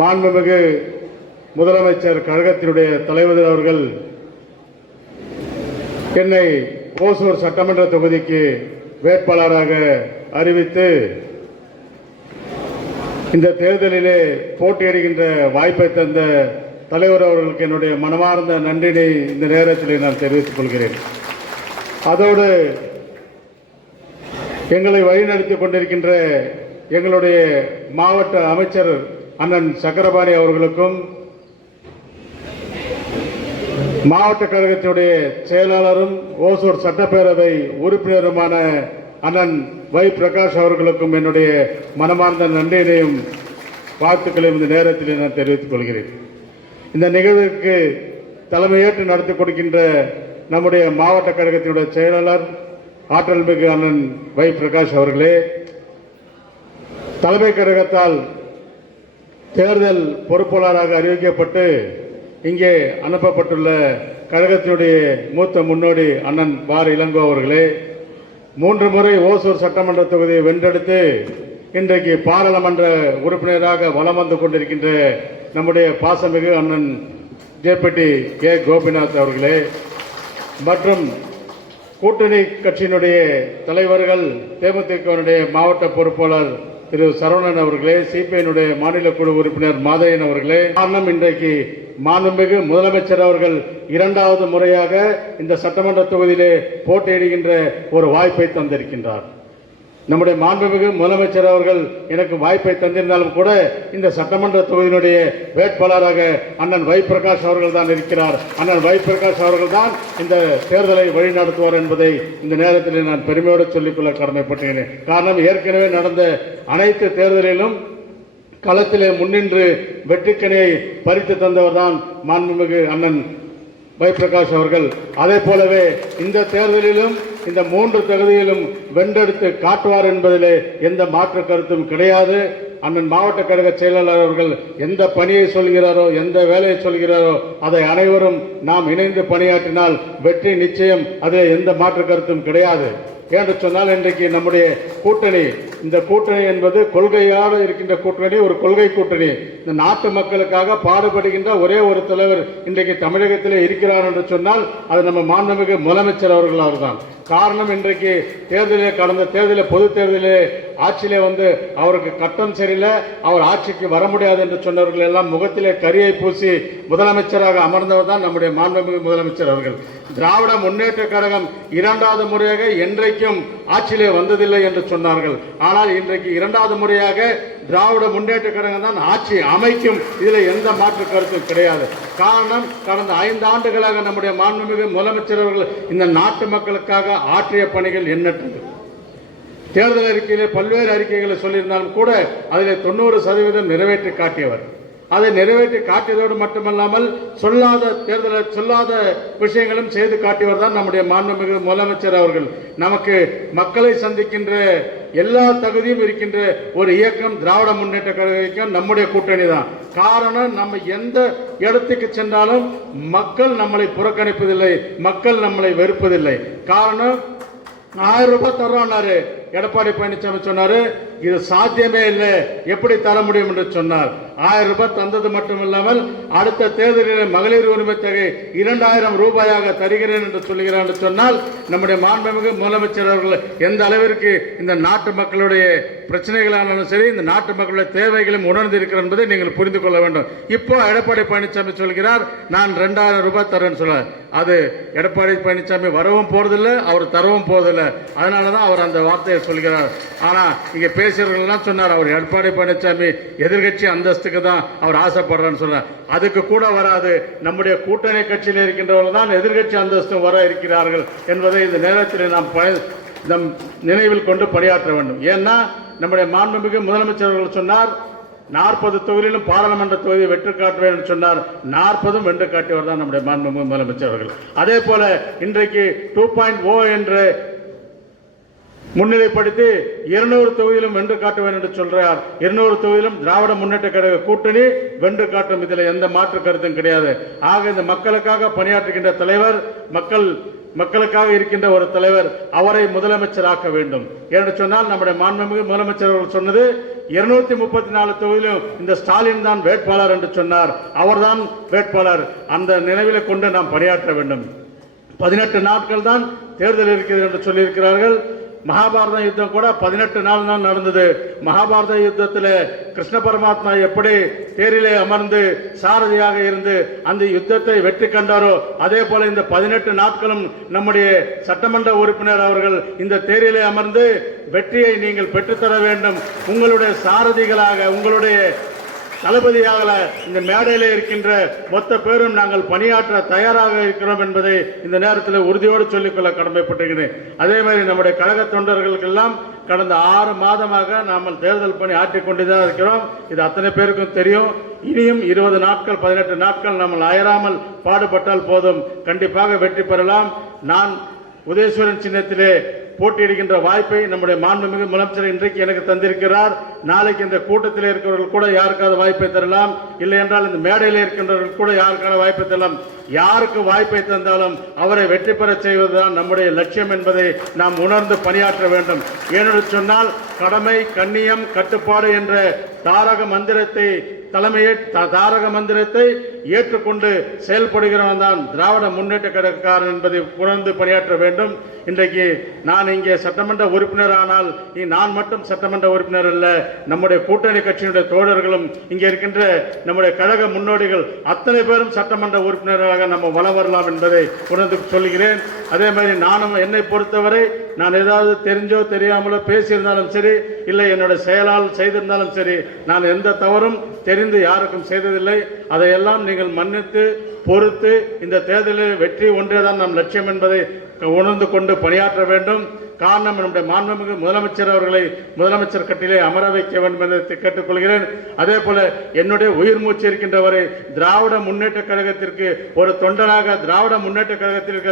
மாண்புமிகு முதலமைச்சர் கழகத்தினுடைய தலைவர் அவர்கள் என்னை ஓசூர் சட்டமன்ற தொகுதிக்கு வேட்பாளராக அறிவித்து இந்த தேர்தலிலே போட்டியிடுகின்ற வாய்ப்பை தந்த தலைவர் அவர்களுக்கு என்னுடைய மனமார்ந்த நன்றினை இந்த நேரத்தில் நான் தெரிவித்துக் கொள்கிறேன். அதோடு எங்களை வழிநடத்திக் கொண்டிருக்கின்ற எங்களுடைய மாவட்ட அமைச்சர் அண்ணன் சக்கரபாணி அவர்களுக்கும், மாவட்ட கழகத்தினுடைய செயலாளரும் ஓசூர் சட்டப்பேரவை உறுப்பினருமான அண்ணன் வை பிரகாஷ் அவர்களுக்கும் என்னுடைய மனமார்ந்த நன்றியினையும் வாழ்த்துக்களையும் இந்த நேரத்தில் நான் தெரிவித்துக் கொள்கிறேன். இந்த நிகழ்விற்கு தலைமையேற்று நடத்தி கொடுக்கின்ற நம்முடைய மாவட்ட கழகத்தினுடைய செயலாளர் ஆற்றல் மிகு அண்ணன் வை பிரகாஷ் அவர்களே, தலைமை கழகத்தால் தேர்தல் பொறுப்பாளராக அறிவிக்கப்பட்டு இங்கே அனுப்பப்பட்டுள்ள கழகத்தினுடைய மூத்த முன்னோடி அண்ணன் வார் இளங்கோ அவர்களே, 3 முறை ஓசூர் சட்டமன்ற தொகுதியை வென்றெடுத்து இன்றைக்கு பாராளுமன்ற உறுப்பினராக வலம் வந்து கொண்டிருக்கின்ற நம்முடைய பாசமிகு அண்ணன் ஜேபி கே கோபிநாத் அவர்களே, மற்றும் கூட்டணி கட்சியினுடைய தலைவர்கள் தேமுதிகவினுடைய மாவட்ட பொறுப்பாளர் திரு சரவணன் அவர்களே, சிபிஐனுடைய மாநில குழு உறுப்பினர் மாதையன் அவர்களே, காரணம் இன்றைக்கு மாண்புமிகு முதலமைச்சர் அவர்கள் 2வது முறையாக இந்த சட்டமன்ற தொகுதியிலே போட்டியிடுகின்ற ஒரு வாய்ப்பை தந்திருக்கின்றார். நம்முடைய மாண்புமிகு முதலமைச்சர் அவர்கள் எனக்கு வாய்ப்பை தந்திருந்தாலும் கூட இந்த சட்டமன்ற தொகுதியினுடைய வேட்பாளராக அண்ணன் வை பிரகாஷ் அவர்கள் தான் இருக்கிறார். அண்ணன் வை பிரகாஷ் அவர்கள் தான் இந்த தேர்தலை வழிநடத்துவார் என்பதை இந்த நேரத்தில் நான் பெருமையோடு சொல்லிக்கொள்ள கடமைப்பட்டேன். காரணம், ஏற்கனவே நடந்த அனைத்து தேர்தலிலும் களத்திலே முன்னின்று வெற்றிக்கனியை பறித்து தந்தவர் தான் மாண்புமிகு அண்ணன் வை பிரகாஷ் அவர்கள். அதே போலவே இந்த தேர்தலிலும் இந்த 3 தொகுதியிலும் வென்றெடுத்து காட்டுவார் என்பதிலே எந்த மாற்று கருத்தும் கிடையாது. அண்ணன் மாவட்ட கழக செயலாளர் அவர்கள் எந்த பணியை சொல்கிறாரோ, எந்த வேலையை சொல்கிறாரோ, அதை அனைவரும் நாம் இணைந்து பணியாற்றினால் வெற்றி நிச்சயம். அதில் எந்த மாற்று கருத்தும் கிடையாது. என்று சொன்னால் இன்றைக்கு நம்முடைய கூட்டணி, இந்த கூட்டணி என்பது கொள்கையாக இருக்கின்ற கூட்டணி, ஒரு கொள்கை கூட்டணி. இந்த நாட்டு மக்களுக்காக பாடுபடுகின்ற ஒரே ஒரு தலைவர் இன்றைக்கு தமிழகத்திலே இருக்கிறார் என்று சொன்னால் அது நம்ம மாண்புமிகு முதலமைச்சர் அவர்கள் அவர்தான். காரணம், இன்றைக்கு கடந்த தேர்தலில் பொது தேர்தலிலே ஆட்சியிலே வந்து அவருக்கு கட்டம் சரியில்லை, அவர் ஆட்சிக்கு வர முடியாது என்று சொன்னவர்கள் எல்லாம் முகத்திலே கரியை பூசி முதலமைச்சராக அமர்ந்தவர் தான் நம்முடைய மாண்புமிகு முதலமைச்சர் அவர்கள். திராவிட முன்னேற்ற கழகம் 2வது முறையாக என்றைக்கும் ஆட்சியிலே வந்ததில்லை என்று சொன்னார்கள். ஆனால் இன்றைக்கு 2வது முறையாக திராவிட முன்னேற்ற கழகம் தான் ஆட்சி அமைக்கும். இதில் எந்த மாற்று கருத்தும் கிடையாது. காரணம், கடந்த 5 ஆண்டுகளாக நம்முடைய மாண்புமிகு முதலமைச்சர் அவர்கள் இந்த நாட்டு மக்களுக்காக ஆற்றிய பணிகள் எண்ணற்றது. தேர்தல் அறிக்கையிலே பல்வேறு அறிக்கைகளை சொல்லியிருந்தாலும் கூட அதில் 90% நிறைவேற்றி காட்டியவர். அதை நிறைவேற்றி காட்டியதோடு மட்டுமல்லாமல் சொல்லாத விஷயங்களும் செய்து காட்டியவர் தான் நம்முடைய மாண்புமிகு முதலமைச்சர் அவர்கள். நமக்கு மக்களை சந்திக்கின்ற எல்லா தகுதியும் இருக்கின்ற ஒரு இயக்கம் திராவிட முன்னேற்ற கழகம் நம்முடைய கூட்டணி தான். காரணம், நம்ம எந்த இடத்துக்கு சென்றாலும் மக்கள் நம்மளை புறக்கணிப்பதில்லை, மக்கள் நம்மளை வெறுப்பதில்லை. காரணம், 1000 ரூபாய் தர்றோம்னாரு எடப்பாடி பழனிசாமி சொன்னாரு, இது சாத்தியமே இல்லை, எப்படி தர முடியும் என்று சொன்னார். 1000 ரூபாய் தந்தது மட்டுமில்லாமல் அடுத்த தேர்தலில் மகளிர் உரிமை தொகை 2000 ரூபாயாக தருகிறேன் என்று சொல்லுகிறார் என்று சொன்னால் நம்முடைய மாண்புமிகு முதலமைச்சர் அவர்கள் எந்த அளவிற்கு இந்த நாட்டு மக்களுடைய பிரச்சனைகளானாலும் சரி, இந்த நாட்டு மக்களுடைய தேவைகளும் உணர்ந்திருக்கிறார் என்பதை நீங்கள் புரிந்து கொள்ள வேண்டும். இப்போ எடப்பாடி பழனிசாமி சொல்கிறார், நான் 2000 ரூபாய் தரேன்னு சொல்றார். அது எடப்பாடி பழனிசாமி வரவும் போறதில்லை, அவர் தரவும் போறதில்லை. அதனாலதான் அவர் அந்த வார்த்தையை சொல்கிறார். ஆனா இங்க பேசுறவர்கள் சொன்னார், அவர் எடப்பாடி பழனிசாமி எதிர்கட்சி அந்தஸ்துக்கு தான் அவர் ஆசைப்படுறான்னு சொன்னார். அதுக்கு கூட வராது. நம்முடைய கூட்டணி கட்சியில் இருக்கின்றவர்கள் தான் எதிர்கட்சி அந்தஸ்து வர இருக்கிறார்கள் என்பதை இந்த நேரத்தில் நம் நினைவில் கொண்டு பணியாற்ற வேண்டும். ஏன்னா நம்முடைய மாண்புமிகு முதலமைச்சர் அவர்கள் சொன்னார், 40 தொகுதியிலும் பாராளுமன்ற தொகுதியை வெற்றி காட்டுவேன் என்று சொன்னார். 40ம் வென்று காட்டியவர் தான் நம்முடைய மாண்புமிகு முதலமைச்சர் அவர்கள். அதே போல இன்றைக்கு 2.0 என்ற முன்னிலைப்படுத்தி 200 தொகுதியிலும் வென்று காட்டுவேன் என்று சொல்றார். 200 தொகுதியிலும் திராவிட முன்னேற்ற கழக கூட்டணி வென்று காட்டும். இதில் எந்த மாற்று கருத்தும் கிடையாது. ஆக இந்த மக்களுக்காக பணியாற்றுகின்ற தலைவர், மக்களுக்காக இருக்கின்ற ஒரு தலைவர், அவரை முதலமைச்சராக்க வேண்டும் என்று சொன்னால் நம்முடைய மாண்புமிகு முதலமைச்சர் சொன்னது 234 தொகுதியிலும் இந்த ஸ்டாலின் தான் வேட்பாளர் என்று சொன்னார். அவர்தான் வேட்பாளர். அந்த நினைவில் கொண்டு நாம் பணியாற்ற வேண்டும். 18 நாட்கள் தான் தேர்தல் இருக்கிறது என்று சொல்லியிருக்கிறார்கள். மகாபாரத யுத்தம் கூட 18 நாள் தான் நடந்தது. மகாபாரத யுத்தத்தில் கிருஷ்ண பரமாத்மா எப்படி தேரிலே அமர்ந்து சாரதியாக இருந்து அந்த யுத்தத்தை வெற்றி கண்டாரோ அதே போல இந்த 18 நாட்களும் நம்முடைய சட்டமன்ற உறுப்பினர் அவர்கள் இந்த தேரிலே அமர்ந்து வெற்றியை நீங்கள் பெற்றுத்தர வேண்டும். உங்களுடைய சாரதிகளாக உங்களுடைய தளபதியாக இந்த மேடையில் இருக்கின்ற மொத்த பேரும் நாங்கள் பணியாற்ற தயாராக இருக்கிறோம் என்பதை இந்த நேரத்தில் உறுதியோடு சொல்லிக்கொள்ள கடமைப்பட்டிருக்கிறேன். அதே மாதிரி நம்முடைய கழக தொண்டர்களுக்கெல்லாம் கடந்த 6 மாதமாக நாம் தேர்தல் பணி ஆற்றிக் கொண்டுதான் இருக்கிறோம். இது அத்தனை பேருக்கும் தெரியும். இனியும் 20 நாட்கள் 18 நாட்கள் நாம் அயராமல் பாடுபட்டால் போதும், கண்டிப்பாக வெற்றி பெறலாம். நான் உதயசூரன் சின்னத்திலே போட்டியிடுகின்ற வாய்ப்பை நம்முடைய மாண்புமிகு முதலமைச்சர் இன்றைக்கு எனக்கு தந்திருக்கிறார். நாளைக்கு இந்த கூட்டத்தில் இருக்கிறவர்கள் கூட யாருக்காவது வாய்ப்பை தரலாம், இல்லை என்றால் இந்த மேடையில் இருக்கின்றவர்கள் கூட யாருக்கான வாய்ப்பை தரலாம். யாருக்கு வாய்ப்பை தந்தாலும் அவரை வெற்றி பெற செய்வதுதான் நம்முடைய லட்சியம் என்பதை நாம் உணர்ந்து பணியாற்ற வேண்டும். ஏனென்று சொன்னால் கடமை, கண்ணியம், கட்டுப்பாடு என்ற தாரக மந்திரத்தை தாரக மந்திரத்தை ஏற்றுக்கொண்டு செயல்படுகிறவன் தான் திராவிட முன்னேற்ற கழகக்காரன் என்பதை உணர்ந்து பணியாற்ற வேண்டும். இன்றைக்கு நான் இங்கே சட்டமன்ற உறுப்பினர் ஆனால் நான் மட்டும் சட்டமன்ற உறுப்பினர் அல்ல, நம்முடைய கூட்டணி கட்சியினுடைய தோழர்களும் இங்கே இருக்கின்ற நம்முடைய கழக முன்னோடிகள் அத்தனை பேரும் சட்டமன்ற உறுப்பினராக நம்ம வலம் வரலாம் என்பதை உணர்ந்து சொல்கிறேன். அதே மாதிரி நானும் என்னை பொறுத்தவரை நான் ஏதாவது தெரிஞ்சோ தெரியாமலோ பேசியிருந்தாலும் சரி, இல்லை என்னோட செயலால் செய்திருந்தாலும் சரி, நான் எந்த தவறும் தெரிந்து யாருக்கும் செய்ததில்லை. அதையெல்லாம் நீங்கள் மன்னித்து பொறுத்து இந்த தேர்தலில் வெற்றி ஒன்றேதான் நம் லட்சியம் என்பதை உணர்ந்து கொண்டு பணியாற்ற வேண்டும். காரணம், நம்முடைய மாண்புமிகு முதலமைச்சர் அவர்களை முதலமைச்சர் கட்டிலே அமர வைக்க வேண்டும் என்பதை கேட்டுக்கொள்கிறேன். அதே போல என்னுடைய உயிர் மூச்சு இருக்கின்றவரை திராவிட முன்னேற்ற கழகத்திற்கு ஒரு தொண்டனாக திராவிட முன்னேற்ற கழகத்தில்